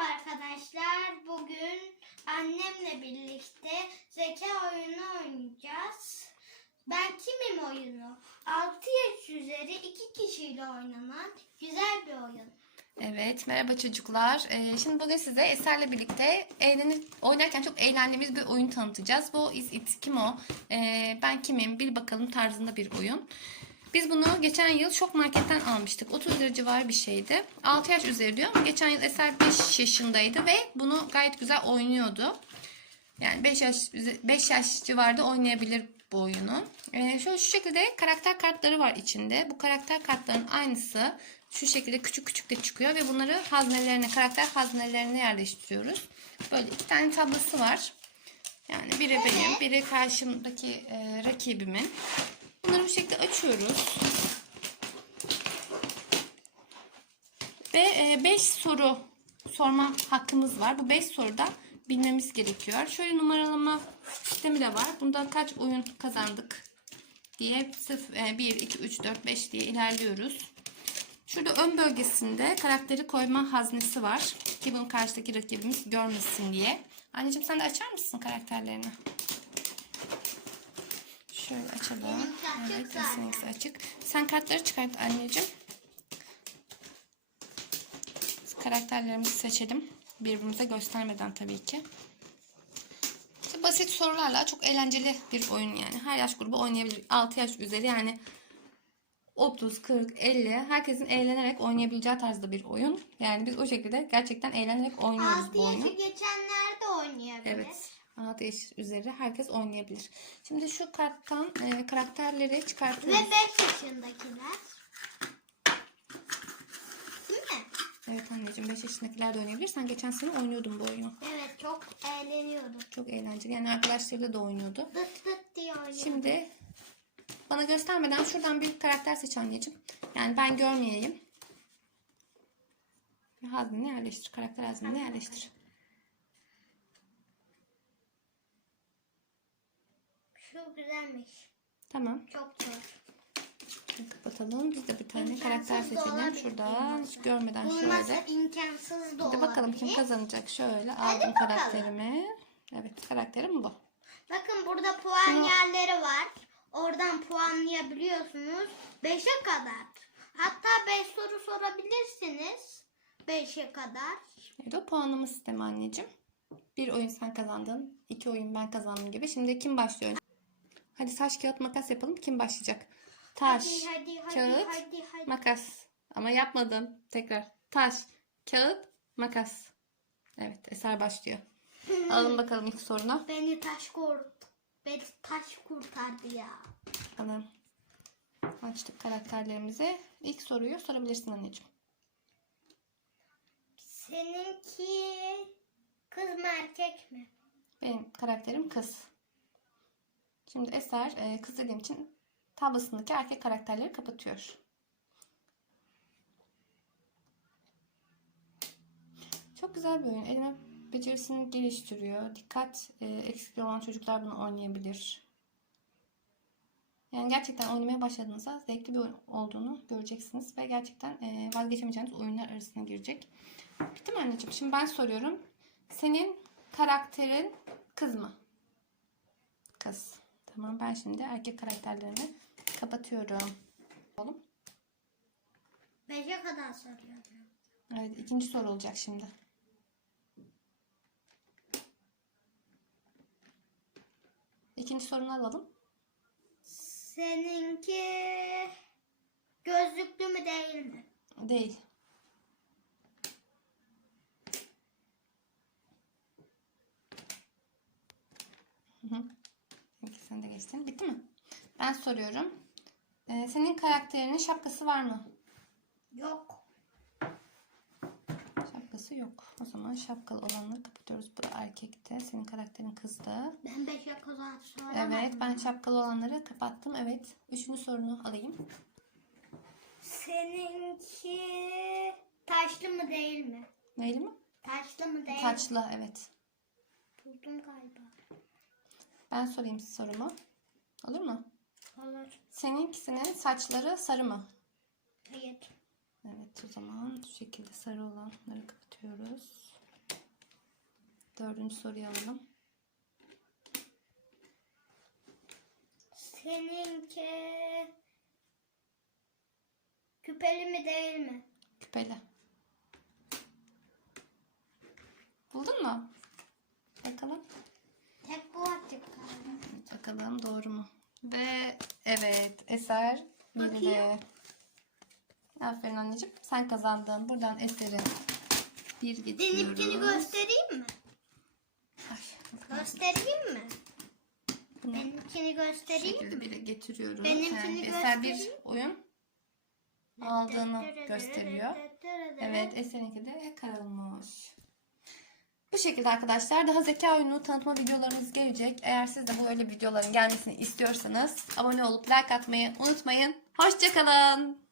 arkadaşlar. Bugün annemle birlikte zeka oyunu oynayacağız. Ben kimim oyunu? 6 yaş üzeri iki kişiyle oynanan güzel bir oyun. Evet, merhaba çocuklar. Ee, şimdi bugün size Eser'le birlikte eğlenip oynarken çok eğlendiğimiz bir oyun tanıtacağız. Bu Is It Kim O? Ee, ben kimim? Bir bakalım tarzında bir oyun. Biz bunu geçen yıl şok marketten almıştık. 30 lira civarı bir şeydi. 6 yaş üzeri diyor ama geçen yıl Eser 5 yaşındaydı ve bunu gayet güzel oynuyordu. Yani 5 yaş 5 yaş civarında oynayabilir bu oyunu. Ee, şöyle şu şekilde karakter kartları var içinde. Bu karakter kartların aynısı şu şekilde küçük küçük de çıkıyor ve bunları haznelerine, karakter haznelerine yerleştiriyoruz. Böyle iki tane tablosu var. Yani biri benim, biri karşımdaki e, rakibimin. Bunları bu şekilde açıyoruz. Ve 5 soru sorma hakkımız var. Bu 5 soruda bilmemiz gerekiyor. Şöyle numaralama sistemi de var. Bunda kaç oyun kazandık diye 1, 2, 3, 4, 5 diye ilerliyoruz. Şurada ön bölgesinde karakteri koyma haznesi var. Ki bunun karşıdaki rakibimiz görmesin diye. Anneciğim sen de açar mısın karakterlerini? Şöyle açalım. Evet, kesinlikle açık. Sen kartları çıkart anneciğim. Karakterlerimizi seçelim. Birbirimize göstermeden tabii ki. İşte basit sorularla çok eğlenceli bir oyun yani. Her yaş grubu oynayabilir. 6 yaş üzeri yani 30, 40, 50 herkesin eğlenerek oynayabileceği tarzda bir oyun. Yani biz o şekilde gerçekten eğlenerek oynuyoruz 6 bu oyunu. yaşı geçenler de oynayabilir. Evet. 6 yaş üzeri herkes oynayabilir. Şimdi şu karttan e, karakterleri Ve çıkartıyoruz. 5 yaşındakiler. Değil mi? Evet anneciğim 5 yaşındakiler de oynayabilir. Sen geçen sene oynuyordun bu oyunu. Evet çok eğleniyordum. Çok eğlenceli. Yani arkadaşlarıyla da oynuyordu. Dıt dıt diye oynuyordum. Şimdi bana göstermeden şuradan bir karakter seç anneciğim. Yani ben görmeyeyim. Ve Hazneni yerleştir. Karakter hazneni yerleştir. Şu güzelmiş. Tamam. Çok zor. Şimdi kapatalım. Biz de bir tane İmkansız karakter da seçelim. olabilir Şuradan Bulması şöyle. imkansız da Hadi bakalım kim olabilir. kazanacak. Şöyle Hadi aldım bakalım. karakterimi. Evet karakterim bu. Bakın burada puan Şunu- yerleri var. Oradan puanlayabiliyorsunuz. 5'e kadar. Hatta 5 soru sorabilirsiniz. 5'e kadar. Evet o puanlama sistemi anneciğim. Bir oyun sen kazandın. iki oyun ben kazandım gibi. Şimdi kim başlıyor? Hadi taş kağıt makas yapalım. Kim başlayacak? Taş, Hadi hadi hadi kağıt, hadi hadi. makas. Ama yapmadım. Tekrar. Taş, kağıt, makas. Evet Eser başlıyor. Alalım bakalım ilk sorunu. Beni taş kurt. Beni taş kurtardı ya. Bakalım. Açtık karakterlerimizi. İlk soruyu sorabilirsin anneciğim. Seninki kız mı erkek mi? Benim karakterim kız. Şimdi Eser e, kız dediğim için tablosundaki erkek karakterleri kapatıyor. Çok güzel bir oyun. Elime becerisini geliştiriyor. Dikkat e, eksikliği olan çocuklar bunu oynayabilir. Yani gerçekten oynamaya başladığınızda zevkli bir oyun olduğunu göreceksiniz. Ve gerçekten e, vazgeçemeyeceğiniz oyunlar arasına girecek. Bitti mi anneciğim? Şimdi ben soruyorum. Senin karakterin kız mı? Kız. Tamam ben şimdi erkek karakterlerimi kapatıyorum. Oğlum. 5'e kadar soruyorum. Evet ikinci soru olacak şimdi. İkinci sorunu alalım. Seninki gözlüklü mü değil mi? Değil. Hı hı. Sen de geçtin. Bitti mi? Ben soruyorum. Ee, senin karakterinin şapkası var mı? Yok. Şapkası yok. O zaman şapkalı olanları kapatıyoruz. Bu da erkekte. Senin karakterin kızdı. Ben 5'e kadar söylemedim. Evet ben şapkalı olanları kapattım. Evet. Üçüncü sorunu alayım. Seninki taşlı mı değil mi? Neyli mi? Taşlı mı değil mi? Taçlı evet. Buldum galiba. Ben sorayım sorumu. Olur mu? Olur. Seninkisinin saçları sarı mı? Hayır. Evet o zaman şu şekilde sarı olanları kapatıyoruz. Dördüncü soruyu alalım. Seninki küpeli mi değil mi? Küpeli. Buldun mu? Bakalım. Tek bu açık kaldı. Bakalım doğru mu? Ve evet Eser. Bakayım. Aferin anneciğim. Sen kazandın. Buradan Eser'in bir getiriyoruz. Benimkini göstereyim mi? Ay. Göstereyim mi? Bunu Benimkini bu göstereyim şekilde mi? bire getiriyoruz. Benimkini Eser bir göstereyim. oyun aldığını gösteriyor. Evet Eser'inki de karalmış. Bu şekilde arkadaşlar daha zeka oyunu tanıtma videolarımız gelecek. Eğer siz de böyle videoların gelmesini istiyorsanız abone olup like atmayı unutmayın. Hoşçakalın.